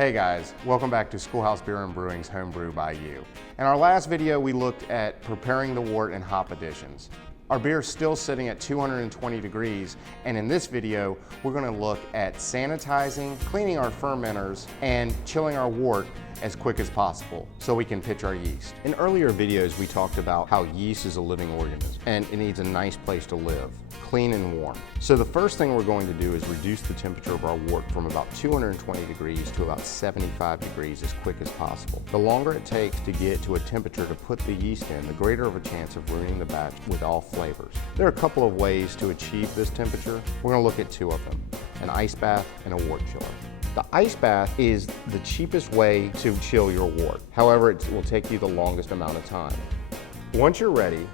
Hey guys, welcome back to Schoolhouse Beer and Brewing's Home Brew by You. In our last video, we looked at preparing the wort and hop additions. Our beer is still sitting at 220 degrees, and in this video, we're gonna look at sanitizing, cleaning our fermenters, and chilling our wort as quick as possible so we can pitch our yeast. In earlier videos, we talked about how yeast is a living organism and it needs a nice place to live, clean and warm. So the first thing we're going to do is reduce the temperature of our wort from about 220 degrees to about 75 degrees as quick as possible. The longer it takes to get to a temperature to put the yeast in, the greater of a chance of ruining the batch with all flavors. There are a couple of ways to achieve this temperature. We're gonna look at two of them, an ice bath and a wort chiller. The ice bath is the cheapest way to chill your wort. However, it will take you the longest amount of time. Once you're ready,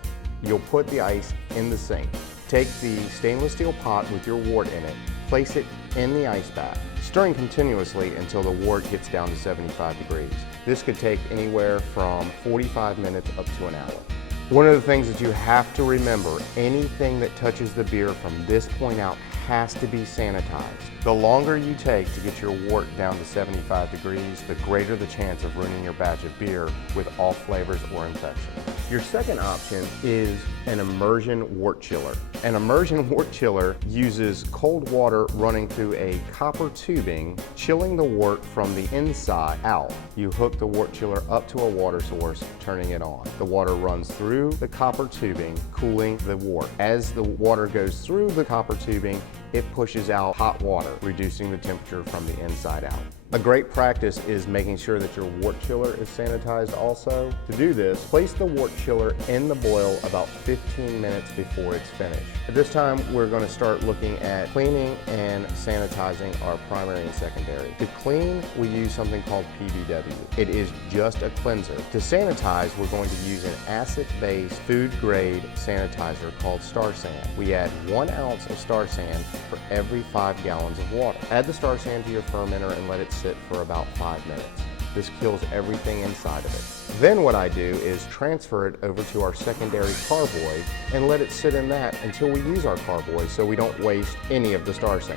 you'll put the ice in the sink. Take the stainless steel pot with your wort in it, place it in the ice bath, stirring continuously until the wort gets down to 75 degrees. This could take anywhere from 45 minutes up to an hour. One of the things that you have to remember, anything that touches the beer from this point out has to be sanitized. The longer you take to get your wort down to 75 degrees, the greater the chance of ruining your batch of beer with off flavors or infection. Your second option is an immersion wort chiller. An immersion wort chiller uses cold water running through a copper tubing, chilling the wort from the inside out. You hook the wort chiller up to a water source, turning it on. The water runs through the copper tubing, cooling the wort. As the water goes through the copper tubing, it pushes out hot water, reducing the temperature from the inside out. A great practice is making sure that your wort chiller is sanitized also. To do this, place the wort chiller in the boil about 15 minutes before it's finished. At this time, we're going to start looking at cleaning and sanitizing our primary and secondary. To clean, we use something called PBW. It is just a cleanser. To sanitize, we're going to use an acid-based food-grade sanitizer called Star San. We add 1 ounce of Star San for every 5 gallons of water. Add the Star San to your fermenter and let it sit for about 5 minutes. This kills everything inside of it. Then what I do is transfer it over to our secondary carboy and let it sit in that until we use our carboy so we don't waste any of the Star San.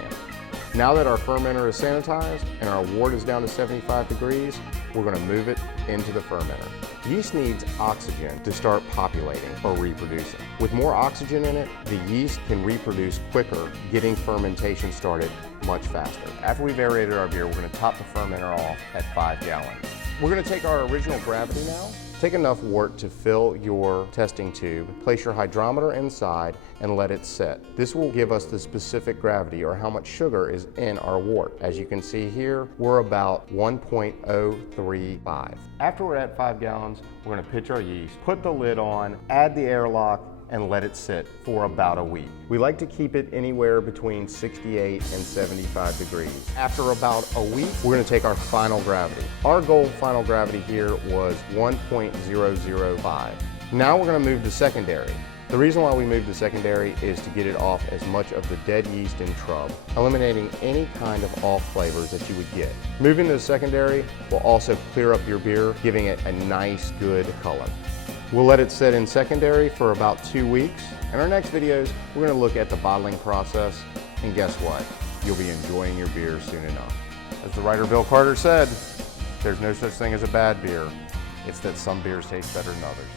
Now that our fermenter is sanitized and our wort is down to 75 degrees, we're going to move it into the fermenter. Yeast needs oxygen to start populating or reproducing. With more oxygen in it, the yeast can reproduce quicker, getting fermentation started much faster. After we've aerated our beer, we're going to top the fermenter off at 5 gallons. We're going to take our original gravity now. Take enough wort to fill your testing tube, place your hydrometer inside, and let it set. This will give us the specific gravity or how much sugar is in our wort. As you can see here, we're about 1.035. After we're at 5 gallons, we're gonna pitch our yeast, put the lid on, add the airlock, and let it sit for about a week. We like to keep it anywhere between 68 and 75 degrees. After about a week, we're gonna take our final gravity. Our goal final gravity here was 1.005. Now we're gonna move to secondary. The reason why we move to secondary is to get it off as much of the dead yeast and trub, eliminating any kind of off flavors that you would get. Moving to the secondary will also clear up your beer, giving it a nice, good color. We'll let it sit in secondary for about 2 weeks. In our next videos, we're gonna look at the bottling process, and guess what? You'll be enjoying your beer soon enough. As the writer Bill Carter said, there's no such thing as a bad beer. It's that some beers taste better than others.